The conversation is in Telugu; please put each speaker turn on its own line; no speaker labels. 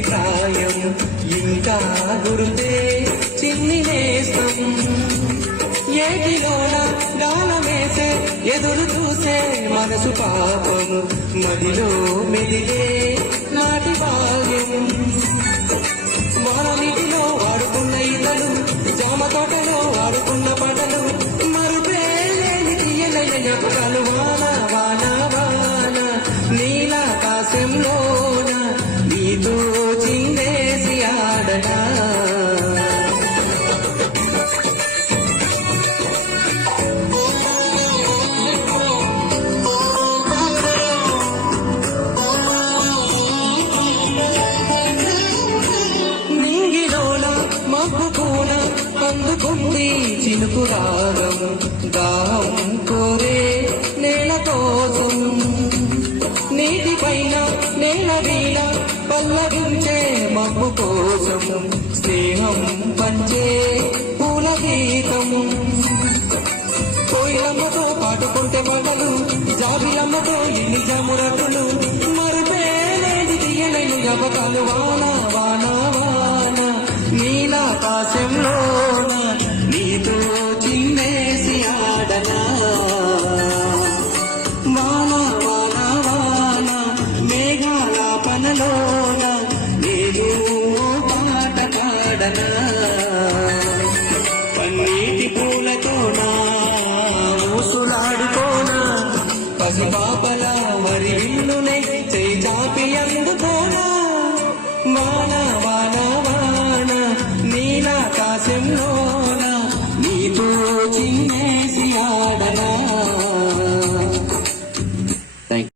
ప్రాయం ఇంకా గురుతే చిన్ని నేస్తం. ఏటిలోన గాలమేసే ఎదురు చూసే మనసు పాపము మదిలో మెదిలే నాటి బాల్యం వానమిటిలో ఆడుకున్న ఇతలు జామ తోటలో ఆడుకున్న పటలు మరుపేలేని తీయలైన కలువాన వాన వాన వాన చినుకు రాగం దాహం కోరే నేల కోసం. నీటి పైన నేల వీణ పల్లవించే మబ్బు కోసం స్నేహం పంచే పూల గీతం. కోయిలమ్మతో పాటుకుంటే మాటలు జాబిలమ్మతో ఎన్ని జమురటులు. మరిపేలేది తీయలేని గవకాలు వాన వాన వాన ఎడనా కన్నీటి పూలతోనా ఊసులాడుకోనా పసి పాపల వరి ఇల్లునే చేయి చాపి అందుకోనా వాన వాన వాన నీలా కాశంలో